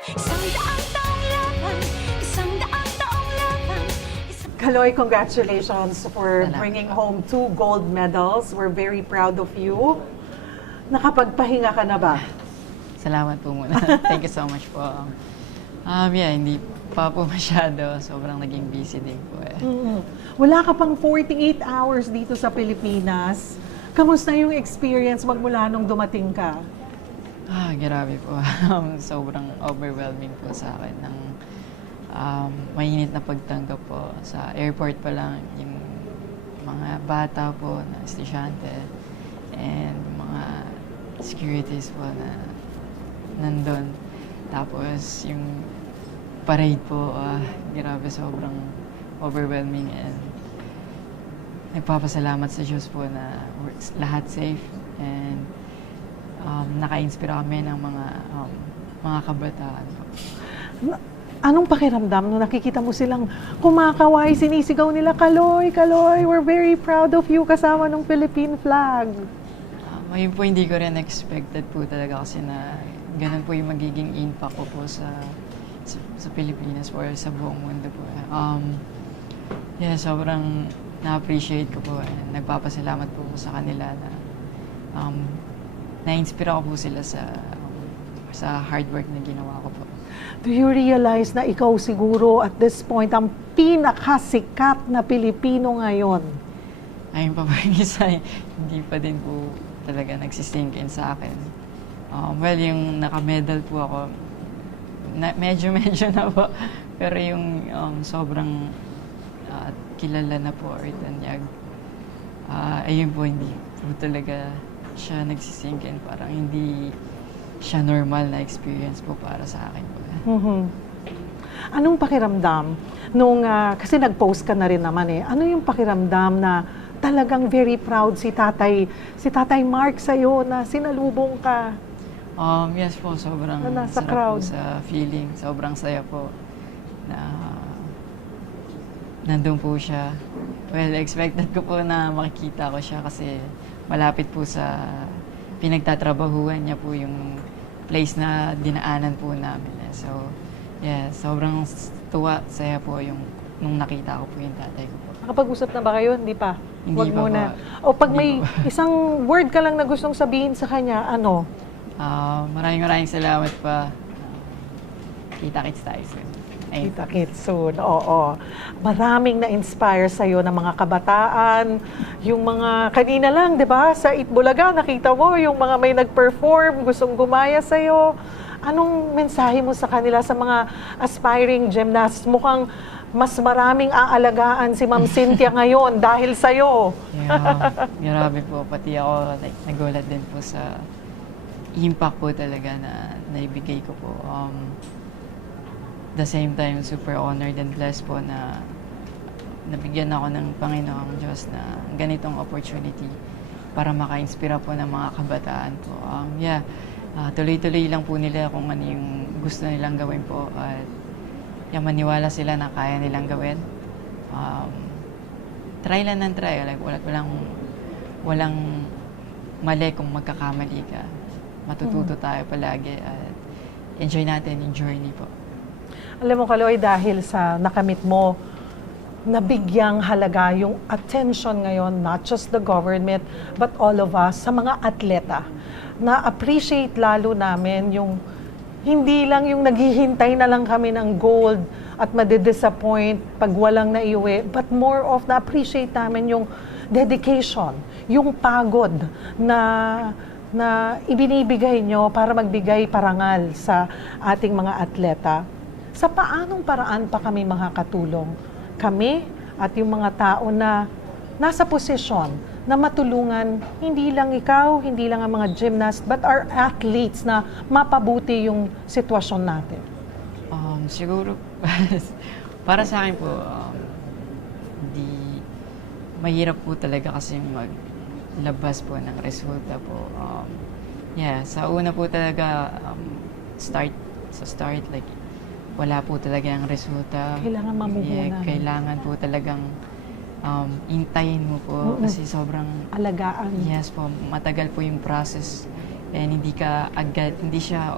Isang daang taong laban, isang daang taong laban, isang Kaloy, congratulations for Salamat bringing po. home two gold medals. We're very proud of you. Nakapagpahinga ka na ba? Salamat po muna. Thank you so much po. Um, yeah, hindi pa po masyado. Sobrang naging busy din po eh. Mm. Wala ka pang 48 hours dito sa Pilipinas. Kamusta yung experience magmula nung dumating ka? Ah, grabe po. Sobrang overwhelming po sa akin ng um, mainit na pagtanggap po. Sa airport pa lang, yung mga bata po na estudyante and mga securities po na nandun. Tapos yung parade po, ah, grabe sobrang overwhelming and nagpapasalamat sa Diyos po na lahat safe and um, naka-inspira kami ng mga um, mga kabataan Anong pakiramdam nung nakikita mo silang kumakaway, sinisigaw nila, Kaloy, Kaloy, we're very proud of you kasama ng Philippine flag. Um, ayun po hindi ko rin expected po talaga kasi na ganun po yung magiging impact ko po sa sa, sa Pilipinas or sa buong mundo po. Um, yeah, sobrang na-appreciate ko po and nagpapasalamat po sa kanila na um, na-inspira ko po sila sa um, sa hard work na ginawa ko po. Do you realize na ikaw siguro at this point ang pinakasikat na Pilipino ngayon? Ayun pa po yung isa, hindi pa din po talaga nagsisink in sa akin. Um, well, yung naka-medal po ako, na, medyo-medyo na po. Pero yung um, sobrang ah, kilala na po or tanyag, ah, ayun po, hindi po talaga siya nagsisink in. Parang hindi siya normal na experience po para sa akin po. Mhm. Anong pakiramdam nung ah, kasi nag-post ka na rin naman eh. Ano yung pakiramdam na talagang very proud si Tatay si Tatay Mark sa na sinalubong ka? Um, yes po, sobrang Na nasa sarap crowd. po sa feeling. Sobrang saya po na nandun po siya. Well, expected ko po na makikita ko siya kasi malapit po sa pinagtatrabahuan niya po yung place na dinaanan po namin. eh. So, yeah, sobrang tuwa, saya po yung nung nakita ko po yung tatay ko po. Nakapag-usap na ba kayo? Hindi pa. Hindi Wag pa muna. po. O pag Hindi may isang word ka lang na gustong sabihin sa kanya, ano? Ah, maraming maraming salamat pa. Kita-kits tayo soon. Ayun. Kita kits soon. Oo. Maraming na-inspire sa'yo ng mga kabataan. Yung mga, kanina lang, di ba? Sa Itbulaga, nakita mo yung mga may nag-perform, gustong gumaya sa'yo. Anong mensahe mo sa kanila, sa mga aspiring gymnasts? Mukhang mas maraming aalagaan si Ma'am Cynthia ngayon dahil sa'yo. Yeah, grabe po. Pati ako, like, nagulat din po sa impact po talaga na naibigay ko po. Um, the same time, super honored and blessed po na nabigyan ako ng Panginoong Diyos na ganitong opportunity para maka-inspira po ng mga kabataan po. Um, yeah, ah, tuloy-tuloy lang po nila kung ano yung gusto nilang gawin po at yeah, maniwala sila na kaya nilang gawin. Um, try lang ng try. Like, walang, walang, walang mali kung magkakamali ka. Matututo tayo palagi at enjoy natin yung journey po. Alam mo, Kaloy, dahil sa nakamit mo, nabigyang halaga yung attention ngayon, not just the government, but all of us, sa mga atleta. Na-appreciate lalo namin yung hindi lang yung naghihintay na lang kami ng gold at madidisappoint pag walang naiuwi, but more of na-appreciate namin yung dedication, yung pagod na na ibinibigay nyo para magbigay parangal sa ating mga atleta. Sa paanong paraan pa kami makakatulong? Kami at yung mga tao na nasa posisyon na matulungan hindi lang ikaw, hindi lang ang mga gymnast, but our athletes na mapabuti yung sitwasyon natin. Um, siguro, para sa akin po, um, di, mahirap po talaga kasi maglabas po ng resulta po. Um, yeah, sa una po talaga, um, start, sa start, like, wala po talaga ang resulta. Kailangan mamuhunan. Yeah, kailangan po talagang um, intayin mo po Mm-mm. kasi sobrang Alagaan. Yes po, matagal po yung process and hindi ka agad, hindi siya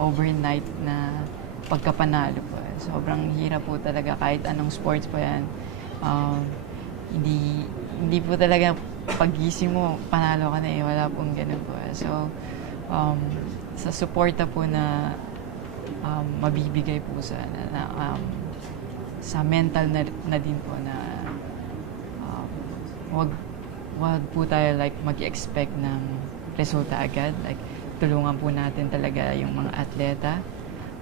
overnight na pagkapanalo po. Sobrang hirap po talaga kahit anong sports po yan. Um, hindi hindi po talaga pagising mo, panalo ka na eh. Wala pong ganun po. So, um, sa suporta po na um, mabibigay po sa na, na, um, sa mental na, na din po na um, wag wag po tayo like mag-expect ng resulta agad like tulungan po natin talaga yung mga atleta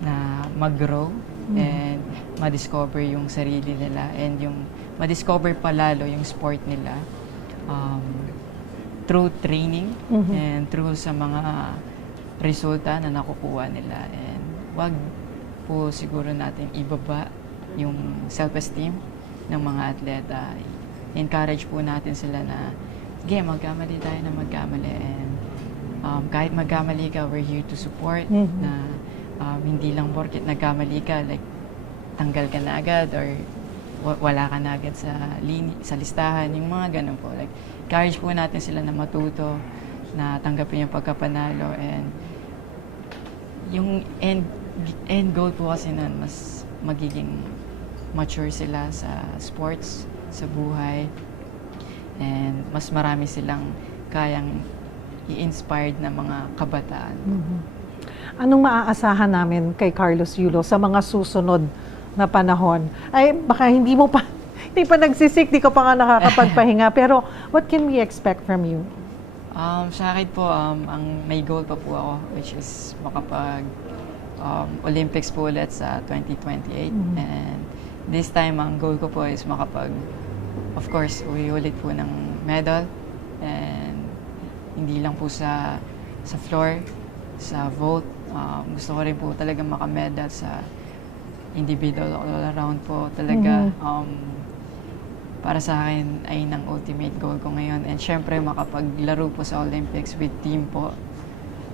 na mag-grow and ma-discover yung sarili nila and yung ma-discover pa lalo yung sport nila um, through training Mhm. and through sa mga resulta na nakukuha nila and wag po siguro natin ibaba yung self-esteem ng mga atleta. Encourage po natin sila na, sige, magkamali tayo na magkamali. And um, kahit magkamali ka, we're here to support Mhm. na um, hindi lang porket nagkamali ka, like, tanggal ka na agad or wa- wala ka na agad sa, lini, sa listahan, yung mga ganun po. Like, encourage po natin sila na matuto, na tanggapin yung pagkapanalo and yung end, end goal po kasi nun, mas magiging mature sila sa sports, sa buhay, and mas marami silang kayang i-inspired na mga kabataan. Anong maaasahan namin kay Carlos Yulo sa mga susunod na panahon? Ay, baka hindi mo pa, hindi pa nagsisik, di ka pa nga nakakapagpahinga. pero what can we expect from you? Um, sa akin po, um, ang may goal pa po ako, which is makapag um, Olympics po ulit sa 2028. And this time, ang goal ko po is makapag, of course, uwi ulit po ng medal. And hindi lang po sa sa floor, sa vault. Um, gusto ko rin po talaga makamedal sa individual all around po talaga. Mhm. Um, para sa akin ay ng ultimate goal ko ngayon. And syempre makapaglaro po sa Olympics with team po.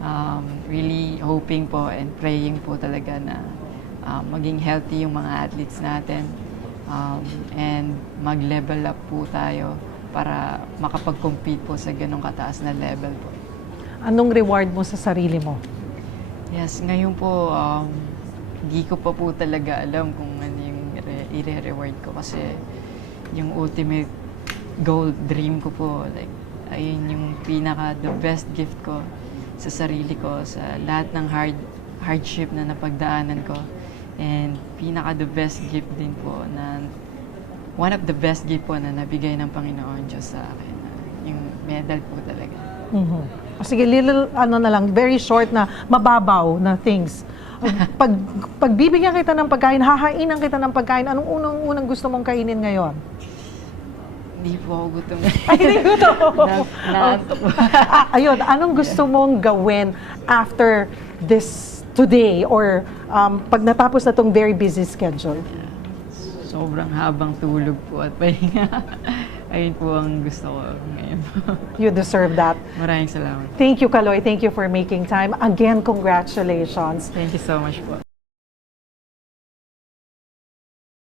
Um, really hoping po and praying po talaga na um, maging healthy yung mga athletes natin. Um, and mag-level up po tayo para makapag-compete po sa ganong kataas na level po. Anong reward mo sa sarili mo? Yes, ngayon po, um, hindi ko pa po talaga alam kung ano yung re- i-reward ko kasi yung ultimate goal, dream ko po, like, ayun yung pinaka the best gift ko sa sarili ko, sa lahat ng hard hardship na napagdaanan ko. And pinaka the best gift din po na one of the best gift po na nabigay ng Panginoon Diyos sa akin. Yung medal po talaga. Mhm. O Sige, little, ano na lang, very short na mababaw na things. Pag, pagbibigyan kita ng pagkain, hahainan kita ng pagkain, anong unang-unang gusto mong kainin ngayon? Hindi po ako gutom. Ay, hindi ko to. na, naantok po. ah, ayun, anong gusto mong gawin after this today or um, pag natapos na tong very busy schedule? Sobrang habang tulog po at pahinga. Ayun po ang gusto ko ngayon. You deserve that. Maraming salamat. Thank you, Kaloy. Thank you for making time. Again, congratulations. Thank you so much po.